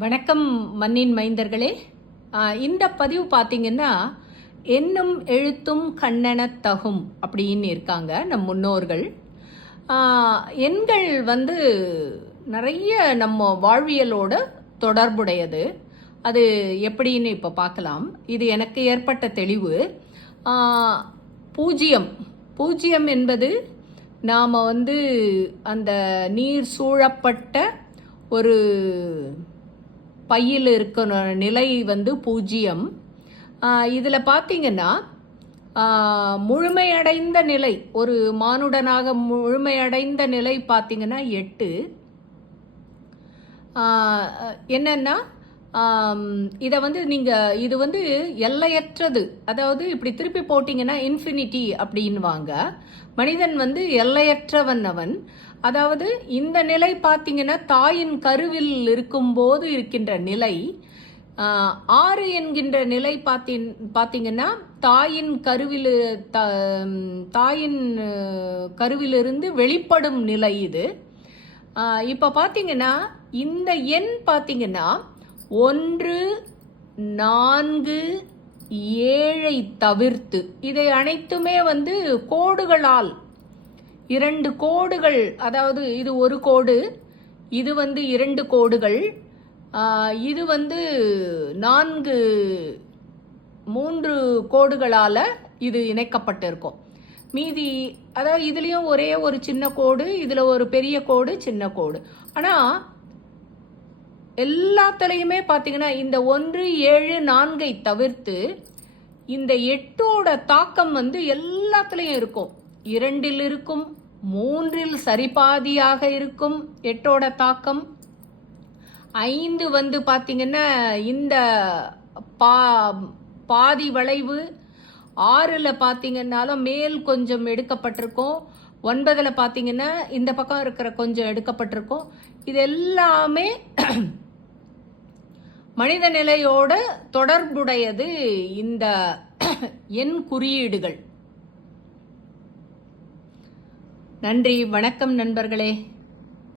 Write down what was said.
வணக்கம் மண்ணின் மைந்தர்களே. இந்த பதிவு பார்த்தீங்கன்னா, எண்ணும் எழுத்தும் கண்ணெனத் தகும் அப்படின்னு இருக்காங்க நம் முன்னோர்கள். எண்கள் நிறைய நம்ம வாழ்வியலோட தொடர்புடையது. அது எப்படின்னு இப்போ பார்க்கலாம். இது எனக்கு ஏற்பட்ட தெளிவு. பூஜ்ஜியம் பூஜ்ஜியம் என்பது நாம் அந்த நீர் சூழப்பட்ட ஒரு பையில் இருக்கிற நிலை பூஜ்ஜியம். இதில் பார்த்தீங்கன்னா முழுமையடைந்த நிலை, ஒரு மானுடனாக முழுமையடைந்த நிலை பார்த்தீங்கன்னா 8. என்னன்னா இதை நீங்கள் இது எல்லையற்றது, அதாவது இப்படி திருப்பி போட்டிங்கன்னா இன்ஃபினிட்டி அப்படின்வாங்க. மனிதன் எல்லையற்றவன் அவன். அதாவது இந்த நிலை பார்த்தீங்கன்னா தாயின் கருவில் இருக்கும்போது இருக்கின்ற நிலை. 6 என்கின்ற நிலை பார்த்தீங்கன்னா தாயின் கருவிலிருந்து வெளிப்படும் நிலை இது. இப்போ பார்த்தீங்கன்னா இந்த எண் பார்த்தீங்கன்னா 1, 4, 7 தவிர்த்து இதை அனைத்துமே கோடுகளால், 2 கோடுகள், அதாவது இது ஒரு கோடு, இது 2 கோடுகள், இது 3 கோடுகளால் இது இணைக்கப்பட்டிருக்கும். மீதி அதாவது இதுலேயும் ஒரே ஒரு சின்ன கோடு, இதில் ஒரு பெரிய கோடு, சின்ன கோடு. ஆனால் எல்லாத்துலேயுமே பார்த்தீங்கன்னா இந்த 1, 7, 4 தவிர்த்து இந்த 8ஓட தாக்கம் எல்லாத்துலேயும் இருக்கும். 2இல் இருக்கும், 3இல் சரிபாதியாக இருக்கும் 8ஓட தாக்கம். 5 பார்த்தீங்கன்னா இந்த பாதி வளைவு. 6ல் பார்த்தீங்கன்னாலும் மேல் கொஞ்சம் எடுக்கப்பட்டிருக்கும். 9ல் பார்த்தீங்கன்னா இந்த பக்கம் இருக்கிற கொஞ்சம் எடுக்கப்பட்டிருக்கும். இது எல்லாமே மனித நிலையோட தொடர்புடையது இந்த எண் குறியீடுகள். நன்றி, வணக்கம் நண்பர்களே.